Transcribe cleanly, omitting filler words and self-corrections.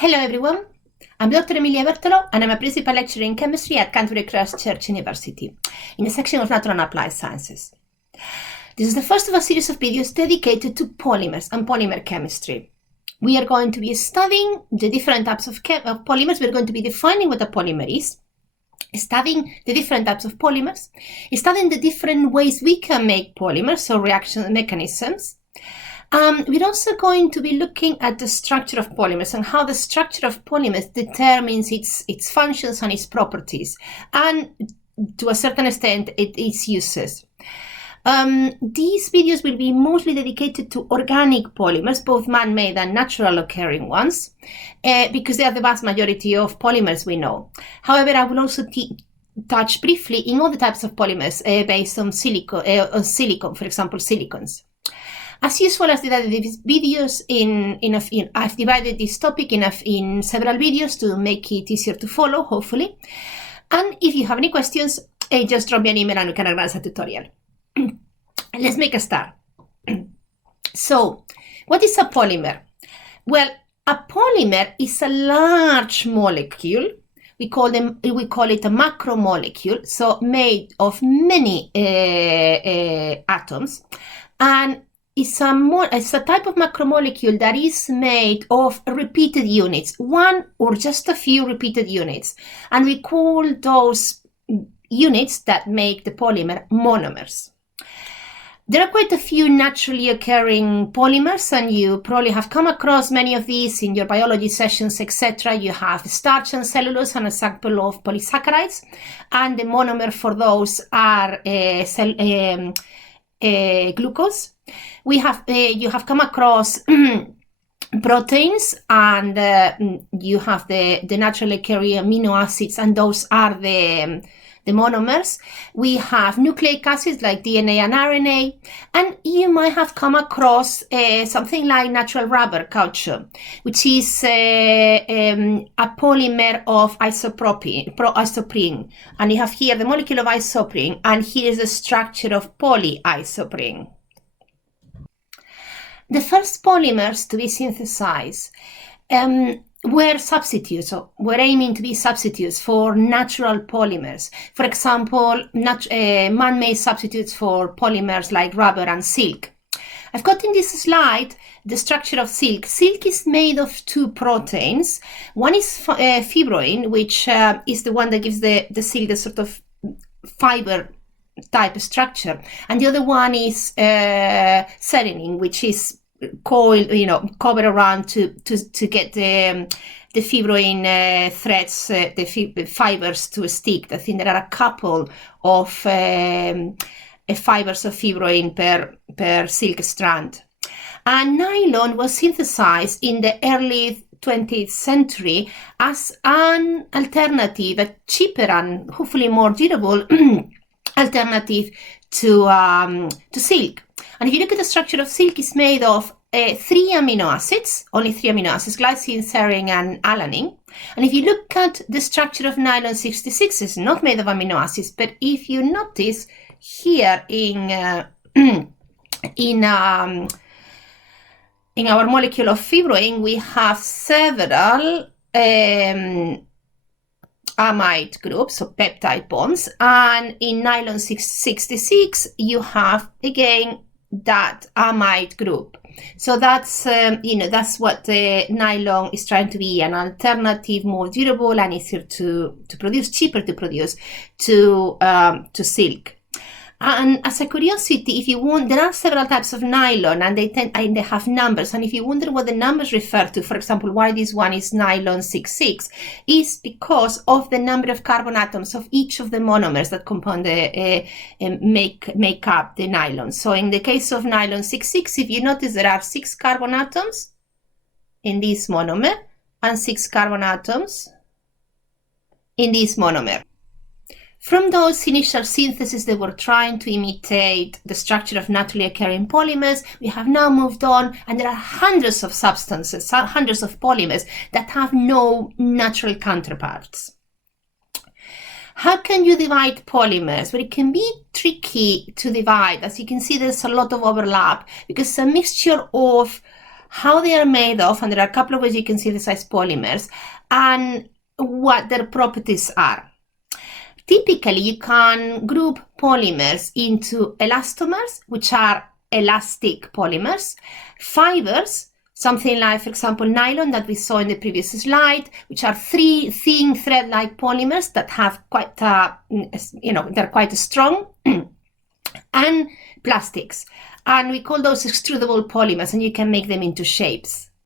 Hello everyone, I'm Dr. Emilia Bertolo and I'm a principal lecturer in chemistry at Canterbury Christ University in the section of Natural and Applied Sciences. This is the first of a series of videos dedicated to polymers and polymer chemistry. We are going to be studying the different types of polymers. We're going to be defining what a polymer is, studying the different types of polymers, studying the different ways we can make polymers, so reaction mechanisms. We're also going to be looking at the structure of polymers and how the structure of polymers determines its functions and its properties, and to a certain extent its uses. These videos will be mostly dedicated to organic polymers, both man-made and natural occurring ones, because they are the vast majority of polymers we know. However, I will also touch briefly in all the types of polymers based on silicon, for example, silicons. As usual, I've divided these videos I've divided this topic in several videos to make it easier to follow, hopefully. And if you have any questions, just drop me an email and we can organize a tutorial. Let's make a start. So, what is a polymer? Well, a polymer is a large molecule. We call it a macromolecule, so made of many atoms, and it's a type of macromolecule that is made of repeated units, one or just a few repeated units. And we call those units that make the polymer monomers. There are quite a few naturally occurring polymers, and you probably have come across many of these in your biology sessions, etc. You have starch and cellulose, an example of polysaccharides, and the monomer for those are glucose. You have come across proteins, and you have the naturally occurring amino acids, and those are the monomers. We have nucleic acids like DNA and RNA, and you might have come across something like natural rubber, caoutchouc, which is a polymer of isoprene. And you have here the molecule of isoprene, and here is the structure of polyisoprene. The first polymers to be synthesized were substitutes, or were aiming to be substitutes for natural polymers. For example, man-made substitutes for polymers like rubber and silk. I've got in this slide the structure of silk. Silk is made of two proteins. One is fibroin, which is the one that gives the silk the sort of fiber type structure, and the other one is selenin, which is coiled, covered around to get the fibroin threads, the fibers to stick. I think there are a couple of fibers of fibroin per silk strand. And nylon was synthesized in the early 20th century as an alternative, a cheaper and hopefully more durable alternative to silk. And if you look at the structure of silk, it's made of only three amino acids, glycine, serine, and alanine. And if you look at the structure of nylon 66, it's not made of amino acids, but if you notice here in our molecule of fibroin, we have several amide groups, so peptide bonds, and in nylon 66 you have again that amide group. So that's that's what the nylon is trying to be, an alternative, more durable and easier to produce, cheaper to produce to silk. And as a curiosity, if you want, there are several types of nylon, and they have numbers. And if you wonder what the numbers refer to, for example, why this one is nylon 66, is because of the number of carbon atoms of each of the monomers that compound make up the nylon. So in the case of nylon 66, if you notice, there are 6 carbon atoms in this monomer and 6 carbon atoms in this monomer. From those initial syntheses that were trying to imitate the structure of naturally occurring polymers, we have now moved on, and there are hundreds of substances, hundreds of polymers that have no natural counterparts. How can you divide polymers? Well, it can be tricky to divide. As you can see, there's a lot of overlap because it's a mixture of how they are made of, and there are a couple of ways you can synthesize polymers, and what their properties are. Typically, you can group polymers into elastomers, which are elastic polymers, fibers, something like, for example, nylon that we saw in the previous slide, which are three thin thread-like polymers that have quite, they're quite strong, and plastics. And we call those extrudable polymers, and you can make them into shapes.